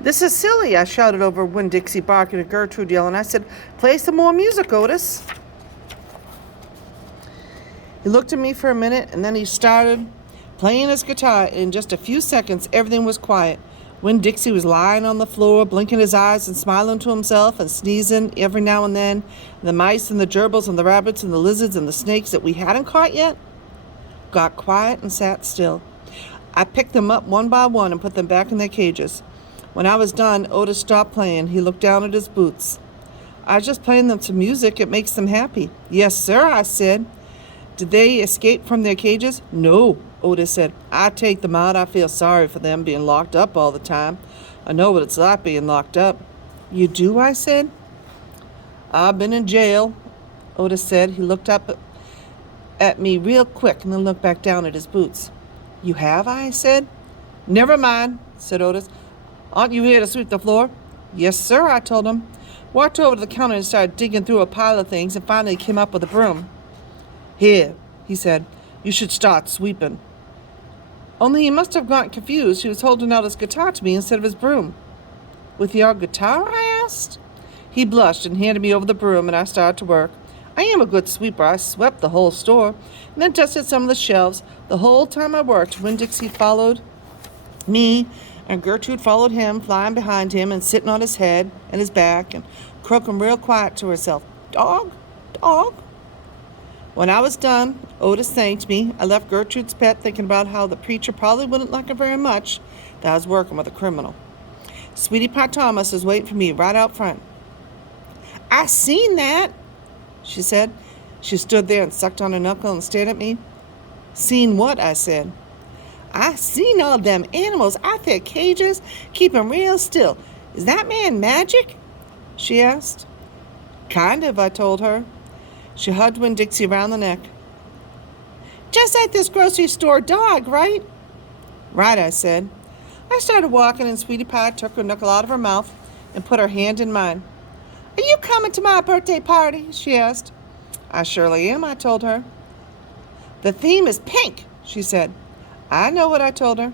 "This is silly," I shouted over Winn Dixie barking at Gertrude yelling. I said, "Play some more music, Otis." He looked at me for a minute, and then he started playing his guitar, and in just a few seconds, everything was quiet. Winn Dixie was lying on the floor, blinking his eyes and smiling to himself and sneezing every now and then. The mice and the gerbils and the rabbits and the lizards and the snakes that we hadn't caught yet got quiet and sat still. I picked them up one by one and put them back in their cages. When I was done, Otis stopped playing. He looked down at his boots. "I was just playing them some music. It makes them happy." "Yes, sir," I said. "Did they escape from their cages?" "No," Otis said. "I take them out. I feel sorry for them being locked up all the time. I know what it's like being locked up." "You do?" I said. "I've been in jail," Otis said. He looked up at me real quick and then looked back down at his boots. "You have?" I said. "Never mind," said Otis. "Aren't you here to sweep the floor?" "Yes, sir," I told him. Walked over to the counter and started digging through a pile of things and finally came up with a broom. "Here," he said. "You should start sweeping." Only he must have gotten confused. He was holding out his guitar to me instead of his broom. "With your guitar?" I asked. He blushed and handed me over the broom, and I started to work. I am a good sweeper. I swept the whole store and then dusted some of the shelves. The whole time I worked, Winn Dixie followed me, and Gertrude followed him, flying behind him and sitting on his head and his back and croaking real quiet to herself, "Dog, dog." When I was done, Otis thanked me. I left Gertrude's pet thinking about how the preacher probably wouldn't like it very much that I was working with a criminal. Sweetie Pie Thomas was waiting for me right out front. "I seen that," she said. She stood there and sucked on her knuckle and stared at me. "Seen what?" I said. "I seen all them animals out their cages, keeping real still. Is that man magic?" she asked. "Kind of," I told her. She hugged Winn Dixie around the neck. "Just like this grocery store dog, right?" "Right," I said. I started walking, and Sweetie Pie took her knuckle out of her mouth and put her hand in mine. "Are you coming to my birthday party?" she asked. "I surely am," I told her. "The theme is pink," she said. "I know what," I told her.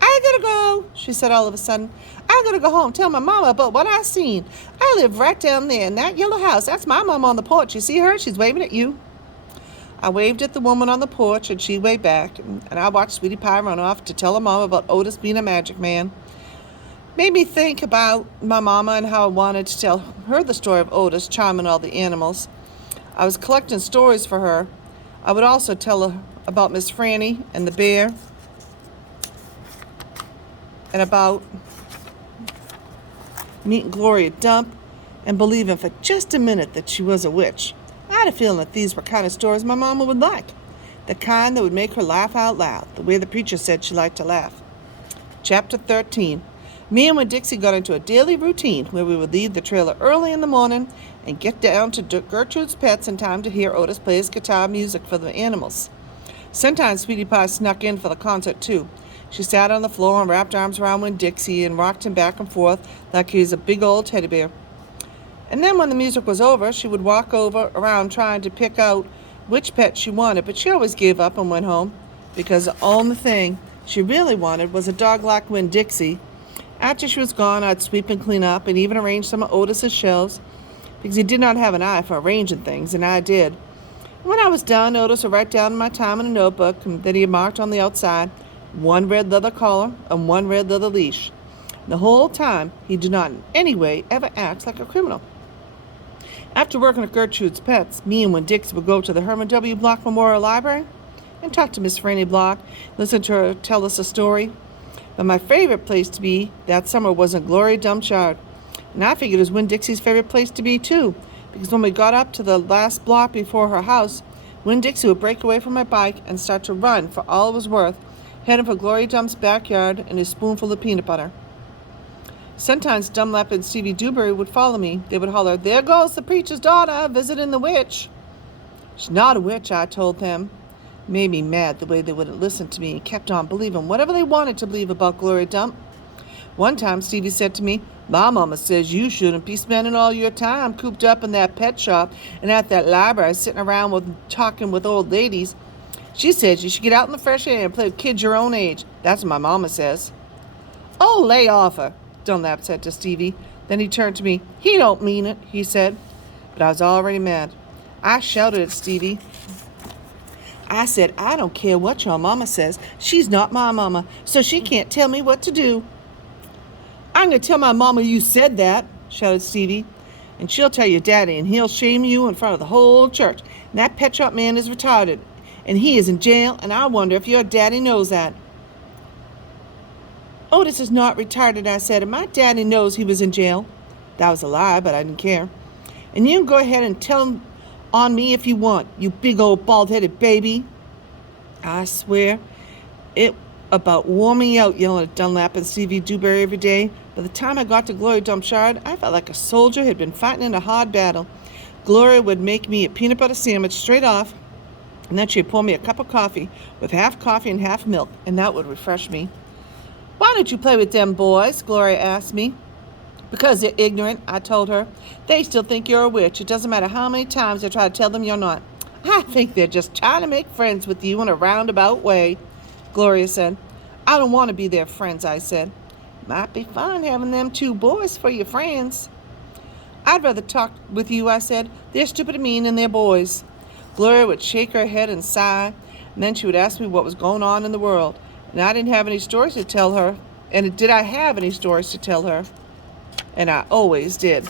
"I gotta go," she said all of a sudden. "I gotta go home, tell my mama about what I seen. I live right down there in that yellow house. That's my mama on the porch. You see her? She's waving at you." I waved at the woman on the porch, and she waved back, and I watched Sweetie Pie run off to tell her mama about Otis being a magic man. Made me think about my mama and how I wanted to tell her the story of Otis charming all the animals. I was collecting stories for her. I would also tell her about Miss Franny and the bear, and about meeting Gloria Dump and believing for just a minute that she was a witch. I had a feeling that these were kind of stories my mama would like, the kind that would make her laugh out loud, the way the preacher said she liked to laugh. Chapter 13. Me and Winn Dixie got into a daily routine where we would leave the trailer early in the morning and get down to Gertrude's Pets in time to hear Otis play his guitar music for the animals. Sometimes Sweetie Pie snuck in for the concert, too. She sat on the floor and wrapped arms around Winn Dixie and rocked him back and forth like he was a big old teddy bear. And then when the music was over, she would walk around trying to pick out which pet she wanted, but she always gave up and went home because the only thing she really wanted was a dog like Winn Dixie. After she was gone, I'd sweep and clean up and even arrange some of Otis's shelves because he did not have an eye for arranging things, and I did. When I was done, Otis would write down my time in a notebook that he had marked on the outside, 1 red leather collar and 1 red leather leash. The whole time, he did not in any way ever act like a criminal. After working at Gertrude's Pets, me and Winn Dixie would go to the Herman W. Block Memorial Library and talk to Miss Franny Block, listen to her tell us a story. But my favorite place to be that summer was in Gloria Dump's yard. And I figured it was Winn Dixie's favorite place to be, too, because when we got up to the last block before her house, Winn Dixie would break away from my bike and start to run for all it was worth, heading for Gloria Dump's backyard and his spoonful of peanut butter. Sometimes Dunlap and Stevie Dewberry would follow me. They would holler, "There goes the preacher's daughter visiting the witch." "She's not a witch," I told them. It made me mad the way they wouldn't listen to me and kept on believing whatever they wanted to believe about Gloria Dump. One time Stevie said to me, "My mama says you shouldn't be spending all your time cooped up in that pet shop and at that library sitting around talking with old ladies. She says you should get out in the fresh air and play with kids your own age. That's what my mama says." Oh, lay off her, Dunlap said to Stevie. Then he turned to me. He don't mean it, he said. But I was already mad. I shouted at Stevie. I said, I don't care what your mama says. She's not my mama, so she can't tell me what to do. I'm going to tell my mama you said that, shouted Stevie. And she'll tell your daddy, and he'll shame you in front of the whole church. And that pet shop man is retarded, and he is in jail, and I wonder if your daddy knows that. Otis is not retarded, I said, and my daddy knows he was in jail. That was a lie, but I didn't care. And you can go ahead and tell him on me if you want, you big old bald-headed baby. I swear, it about wore me out yelling at Dunlap and Stevie Dewberry every day. By the time I got to Gloria Dumpshard, I felt like a soldier had been fighting in a hard battle. Gloria would make me a peanut butter sandwich straight off, and then she'd pour me a cup of coffee with half coffee and half milk, and that would refresh me. Why don't you play with them boys? Gloria asked me. Because they're ignorant, I told her. They still think you're a witch. It doesn't matter how many times I try to tell them you're not. I think they're just trying to make friends with you in a roundabout way, Gloria said. I don't want to be their friends, I said. Might be fun having them two boys for your friends. I'd rather talk with you, I said. They're stupid and mean and they're boys. Gloria would shake her head and sigh, and then she would ask me what was going on in the world. And I didn't have any stories to tell her. And did I have any stories to tell her? And I always did.